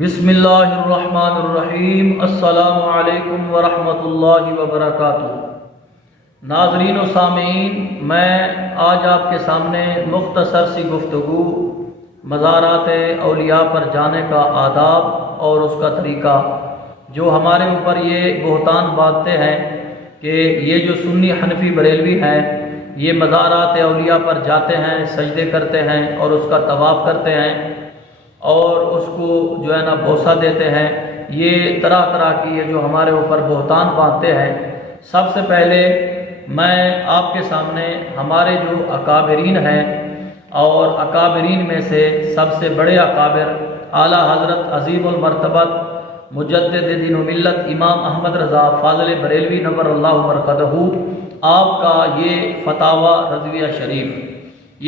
بسم اللہ الرحمن الرحیم۔ السلام علیکم ورحمۃ اللہ وبرکاتہ۔ ناظرین و سامعین، میں آج آپ کے سامنے مختصر سی گفتگو مزارات اولیاء پر جانے کا آداب اور اس کا طریقہ، جو ہمارے اوپر یہ بہتان باندھتے ہیں کہ یہ جو سنی حنفی بریلوی ہیں یہ مزارات اولیاء پر جاتے ہیں، سجدے کرتے ہیں اور اس کا طواف کرتے ہیں اور اس کو جو ہے نا بوسہ دیتے ہیں۔ یہ طرح طرح کی یہ جو ہمارے اوپر بہتان باندھتے ہیں، سب سے پہلے میں آپ کے سامنے ہمارے جو اکابرین ہیں اور اکابرین میں سے سب سے بڑے اکابر اعلیٰ حضرت عظیم المرتبت مجدد دین و ملت امام احمد رضا فاضل بریلوی نور اللہ مرقدہ، آپ کا یہ فتاوی رضویہ شریف،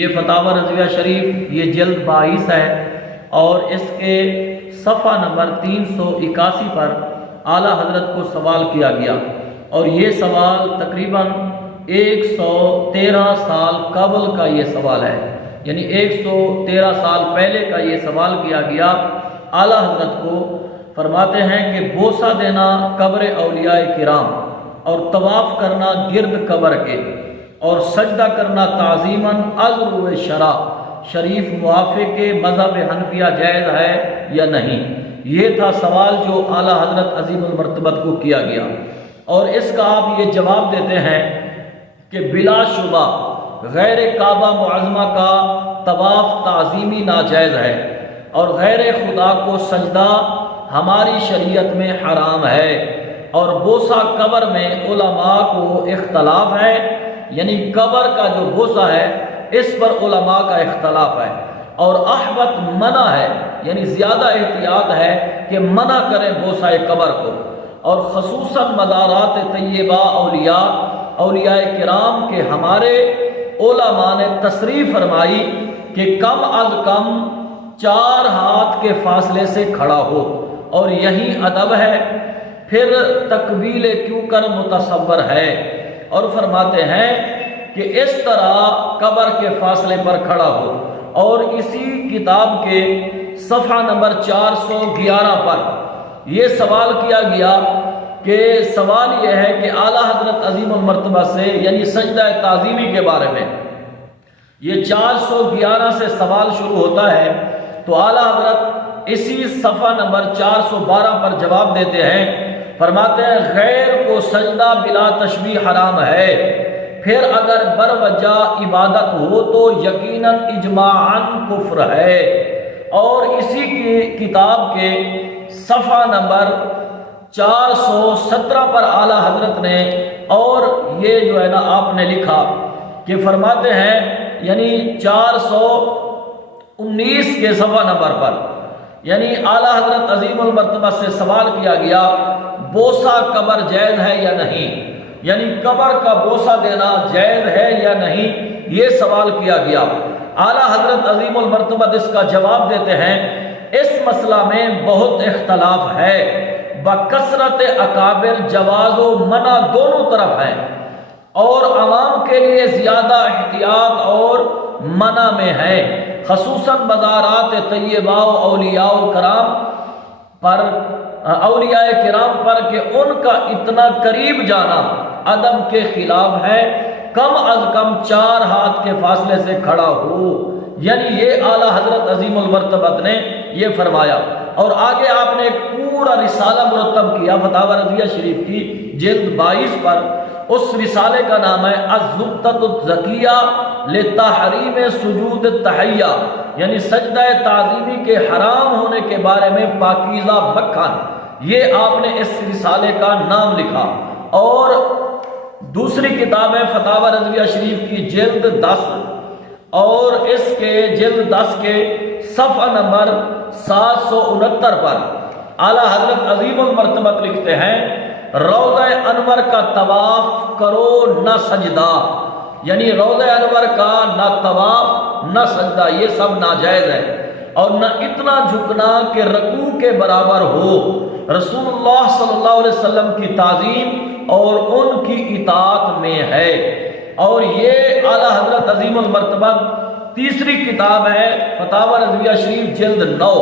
یہ فتاوی رضویہ شریف یہ جلد 22 ہے اور اس کے صفحہ نمبر 381 پر اعلیٰ حضرت کو سوال کیا گیا، اور یہ سوال تقریباً 113 سال قبل کا یہ سوال ہے، یعنی 113 سال پہلے کا یہ سوال کیا گیا۔ اعلیٰ حضرت کو فرماتے ہیں کہ بوسہ دینا قبر اولیاء کرام اور طواف کرنا گرد قبر کے اور سجدہ کرنا تعظیماً عذر شرع شریف موافق مذہب حنفیہ جائز ہے یا نہیں؟ یہ تھا سوال جو اعلیٰ حضرت عظیم المرتبت کو کیا گیا، اور اس کا آپ یہ جواب دیتے ہیں کہ بلا شبہ غیر کعبہ معظمہ کا طواف تعظیمی ناجائز ہے اور غیر خدا کو سجدہ ہماری شریعت میں حرام ہے، اور بوسہ قبر میں علماء کو اختلاف ہے، یعنی قبر کا جو بوسہ ہے اس پر علماء کا اختلاف ہے، اور احوط منع ہے، یعنی زیادہ احتیاط ہے کہ منع کریں بوسہ قبر کو، اور خصوصاً مزارات طیبہ اولیاء کرام کے ہمارے علماء نے تصریح فرمائی کہ کم از کم 4 ہاتھ کے فاصلے سے کھڑا ہو، اور یہی ادب ہے، پھر تقبیل کیوں کر متصور ہے، اور فرماتے ہیں کہ اس طرح قبر کے فاصلے پر کھڑا ہو۔ اور اسی کتاب کے صفحہ نمبر 411 پر یہ سوال کیا گیا کہ سوال یہ ہے کہ اعلیٰ حضرت عظیم المرتبہ سے، یعنی سجدہ تعظیمی کے بارے میں، یہ 411 سے سوال شروع ہوتا ہے، تو اعلیٰ حضرت اسی صفحہ نمبر 412 پر جواب دیتے ہیں، فرماتے ہیں غیر کو سجدہ بلا تشبیہ حرام ہے، پھر اگر بروجہ عبادت ہو تو یقیناً اجماعاً کفر ہے۔ اور اسی کی کتاب کے صفحہ نمبر 417 پر اعلیٰ حضرت نے، اور یہ جو ہے نا آپ نے لکھا کہ فرماتے ہیں، یعنی 419 کے صفحہ نمبر پر، یعنی اعلیٰ حضرت عظیم المرتبہ سے سوال کیا گیا بوسہ قبر جائز ہے یا نہیں، یعنی قبر کا بوسہ دینا جائز ہے یا نہیں، یہ سوال کیا گیا۔ اعلیٰ حضرت عظیم المرتبہ اس کا جواب دیتے ہیں، اس مسئلہ میں بہت اختلاف ہے، بکثرت اکابر جواز و منع دونوں طرف ہیں، اور عوام کے لیے زیادہ احتیاط اور منع میں ہے، خصوصاً مزارات طیبہ و اولیاء کرام پر کہ ان کا اتنا قریب جانا ادب کے خلاف ہے، کم از کم 4 ہاتھ کے فاصلے سے کھڑا ہو، یعنی یہ اعلیٰ حضرت عظیم المرتبت نے یہ فرمایا۔ اور آگے آپ نے ایک پورا رسالہ مرتب کیا فتاوی رضویہ شریف کی جلد 22 پر، اس رسالے کا نام ہے الزبدۃ الزکیہ لتحریم سجود التحیہ، یعنی سجدہ تعظیمی کے حرام ہونے کے بارے میں پاکیزہ مکھن، یہ آپ نے اس رسالے کا نام لکھا۔ اور دوسری کتاب ہے فتاوی رضویہ شریف کی جلد 10، اور اس کے جلد 10 کے صفحہ نمبر 769 پر اعلیٰ حضرت عظیم المرتبت لکھتے ہیں، روضہ انور کا طواف کرو نہ سجدہ، یعنی روضہ انور کا نہ طواف نہ سجدہ، یہ سب ناجائز ہے، اور نہ اتنا جھکنا کہ رکوع کے برابر ہو، رسول اللہ صلی اللہ علیہ وسلم کی تعظیم اور ان کی اطاعت میں ہے۔ اور یہ اعلیٰ حضرت عظیم المرتبہ تیسری کتاب ہے فتاوی رضویہ شریف جلد 9،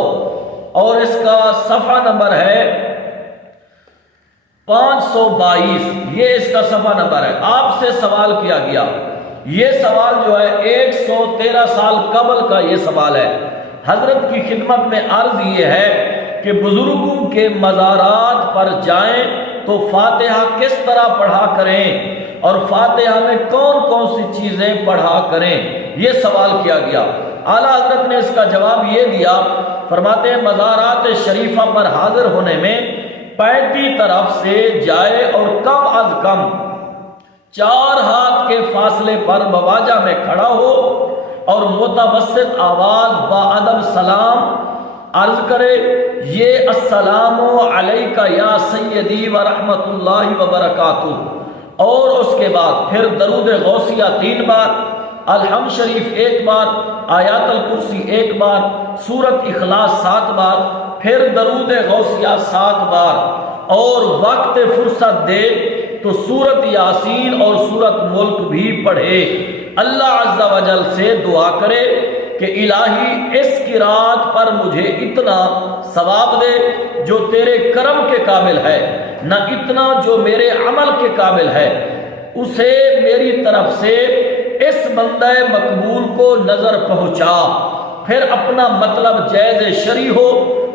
اور اس کا صفحہ نمبر ہے 522، یہ اس کا صفحہ نمبر ہے۔ آپ سے سوال کیا گیا، یہ سوال جو ہے 113 سال قبل کا یہ سوال ہے۔ حضرت کی خدمت میں عرض یہ ہے کہ بزرگوں کے مزارات پر جائیں تو فاتحہ کس طرح پڑھا کریں اور فاتحہ میں کون کون سی چیزیں پڑھا کریں، یہ سوال کیا گیا۔ اعلیٰ حضرت نے اس کا جواب یہ دیا، فرماتے ہیں مزارات شریفہ پر حاضر ہونے میں پینتی طرف سے جائے اور کم از کم 4 ہاتھ کے فاصلے پر مواجہ میں کھڑا ہو اور متوسط آواز با ادب سلام عرض کرے، یہ السلام علیکہ یا سیدی ورحمۃ اللہ وبرکاتہ، اور اس کے بعد پھر درود غوثیہ 3 بار، الحمد شریف 1 بار، آیات الکرسی 1 بار، سورت اخلاص 7 بار، پھر درود غوثیہ 7 بار، اور وقت فرصت دے تو سورت یاسین اور سورت ملک بھی پڑھے۔ اللہ عز و جل سے دعا کرے کہ الہی اس قرات پر مجھے اتنا ثواب دے جو تیرے کرم کے قابل ہے، نہ اتنا جو میرے عمل کے قابل ہے، اسے میری طرف سے اس بندہ مقبول کو نظر پہنچا، پھر اپنا مطلب جائز شرعی ہو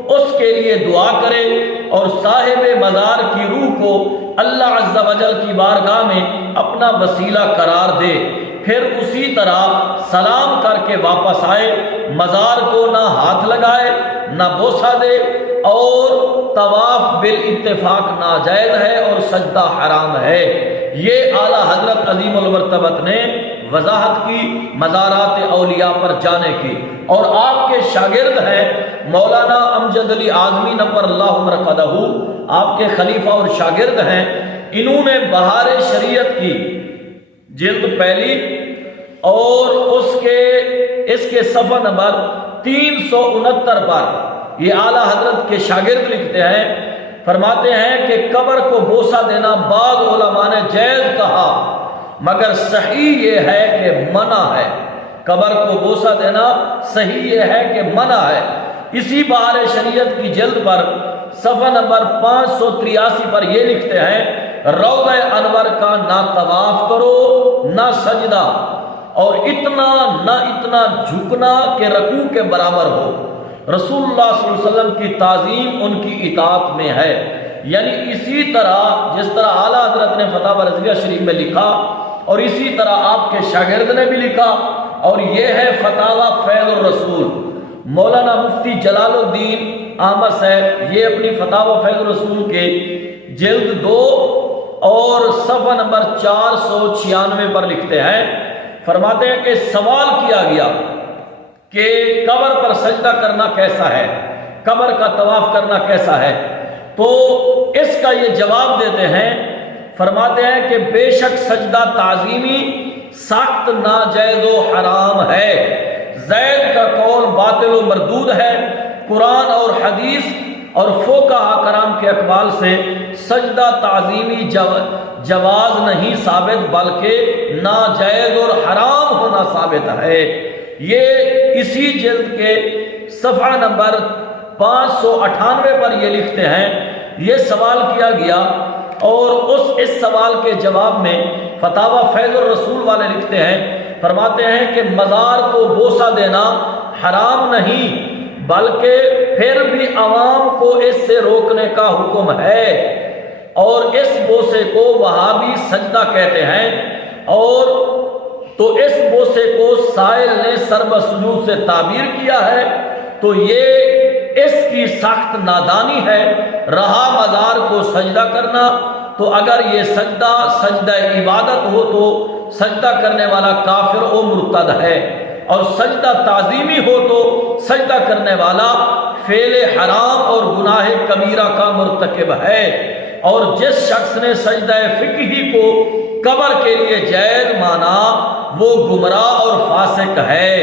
اس کے لیے دعا کرے اور صاحب مزار کی روح کو اللہ عز و جل کی بارگاہ میں اپنا وسیلہ قرار دے، پھر اسی طرح سلام کر کے واپس آئے، مزار کو نہ ہاتھ لگائے نہ بوسہ دے، اور طواف بالاتفاق ناجائز ہے اور سجدہ حرام ہے۔ یہ اعلیٰ حضرت عظیم المرتبت نے وضاحت کی مزارات اولیاء پر جانے کی، اور آپ کے شاگرد ہیں مولانا امجد علی اعظمی نور اللہ مرقدہ، آپ کے خلیفہ اور شاگرد ہیں، انہوں نے بہار شریعت کی جلد پہلی اور اس کے صفحہ نمبر 369 پر یہ اعلیٰ حضرت کے شاگرد لکھتے ہیں، فرماتے ہیں کہ قبر کو بوسہ دینا بعض علماء نے جائز کہا، مگر صحیح یہ ہے کہ منع ہے۔ قبر کو بوسہ دینا صحیح یہ ہے کہ منع ہے۔ اسی بہار شریعت کی جلد پر صفحہ نمبر 583 پر یہ لکھتے ہیں، روضہ انور کا نہ طواف کرو نہ سجدہ، اور نہ اتنا جھکنا کہ رکوع کے برابر ہو۔ رسول اللہ صلی اللہ علیہ وسلم کی تعظیم ان کی اطاعت میں ہے۔ یعنی اسی طرح جس طرح اعلیٰ حضرت نے فتاوی رضویہ شریف میں لکھا، اور اسی طرح آپ کے شاگرد نے بھی لکھا، اور یہ ہے فتاوی فیض الرسول۔ مولانا مفتی جلال الدین احمد صاحب یہ اپنی فتاوی فیض الرسول کے جلد 2 اور صفحہ نمبر 496 پر لکھتے ہیں، فرماتے ہیں کہ سوال کیا گیا کہ قبر پر سجدہ کرنا کیسا ہے، قبر کا طواف کرنا کیسا ہے، تو اس کا یہ جواب دیتے ہیں، فرماتے ہیں کہ بے شک سجدہ تعظیمی سخت ناجائز و حرام ہے۔ زید کا قول باطل و مردود ہے۔ قرآن اور حدیث اور فقہاء کرام کے اقوال سے سجدہ تعظیمی جواز نہیں ثابت، بلکہ ناجائز اور حرام ہونا ثابت ہے۔ یہ اسی جلد کے صفحہ نمبر 598 پر یہ لکھتے ہیں، یہ سوال کیا گیا، اور اس سوال کے جواب میں فتاوی فیض الرسول والے لکھتے ہیں، فرماتے ہیں کہ مزار کو بوسہ دینا حرام نہیں، بلکہ پھر بھی عوام کو اس سے روکنے کا حکم ہے، اور اس بوسے کو وہابی سجدہ کہتے ہیں، اور تو اس بوسے کو سائل نے سرب سجود سے تعبیر کیا ہے، تو یہ اس کی سخت نادانی ہے۔ رہا مزار کو سجدہ کرنا، تو اگر یہ سجدہ عبادت ہو تو سجدہ کرنے والا کافر و مرتد ہے، اور سجدہ تعظیمی ہو تو سجدہ کرنے والا فعل حرام اور گناہ کبیرہ کا مرتکب ہے، اور جس شخص نے سجدہ فقہی کو قبر کے لیے جائز مانا وہ گمراہ اور فاسق ہے۔